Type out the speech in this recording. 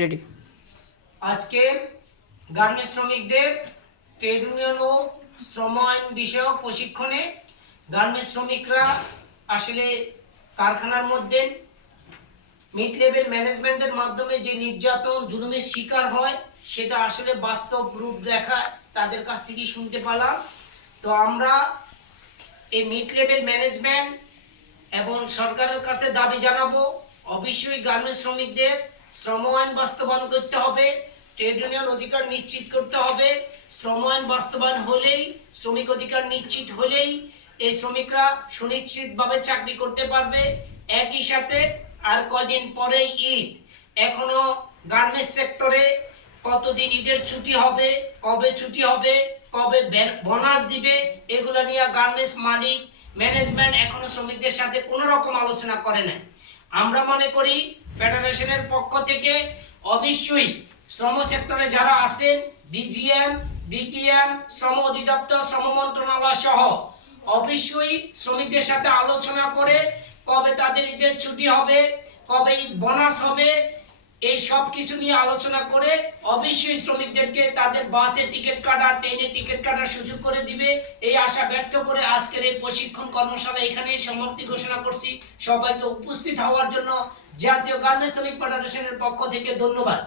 Ready. আজকে garments শ্রমিকদের trade union ও শ্রম আইন বিষয়ক প্রশিক্ষণে গার্মেন্টস শ্রমিকরা আসলে কারখানার মধ্যে মিড লেভেল ম্যানেজমেন্টের মাধ্যমে যে নির্যাতন জুলুমের শিকার হয় সেটা আসলে বাস্তব রূপ দেখা তাদের কাছ থেকে শুনতে পেলাম। তো আমরা এই মিড লেভেল ম্যানেজমেন্ট এবং সরকারের কাছে দাবি জানাবো, অবশ্যই গার্মেন্টস শ্রমিকদের শ্রম আইন বাস্তবায়ন করতে হবে, ট্রেড ইউনিয়ন অধিকার নিশ্চিত করতে হবে। শ্রম আইন বাস্তবায়ন হলেই, শ্রমিক অধিকার নিশ্চিত হলেই এই শ্রমিকরা সুনিশ্চিতভাবে চাকরি করতে পারবে। একই সাথে আর কয়দিন পরেই ঈদ, এখনো গার্মেন্টস সেক্টরে কতদিন ঈদের ছুটি হবে, কবে ছুটি হবে, কবে বোনাস দিবে, এগুলো নিয়ে গার্মেন্টস মালিক ম্যানেজমেন্ট এখনো শ্রমিকদের সাথে কোনো রকম আলোচনা করে নাই। আমরা মনে করি ফেডারেশনের পক্ষ থেকে অবশ্যই শ্রম সেক্টরে যারা আছেন, বিজিএম, বিটিএম, শ্রম অধিদপ্তর, শ্রম মন্ত্রণালয় সহ অবশ্যই শ্রমিকদের সাথে আলোচনা করে কবে তাদের ঈদের ছুটি হবে, কবে ঈদ বোনাস হবে, এই সব কিছু নিয়ে আলোচনা করে অবশ্যই শ্রমিকদেরকে তাদের বাসের টিকিট কাটার, ট্রেনের টিকিট কাটার সুযোগ করে দিবে। এই আশা ব্যক্ত করে আজকের এই প্রশিক্ষণ কর্মশালা এখানেই সমাপ্তি ঘোষণা করছি। সবাইকে উপস্থিত হওয়ার জন্য জাতীয় গার্মেন্টস শ্রমিক ফেডারেশনের পক্ষ থেকে ধন্যবাদ।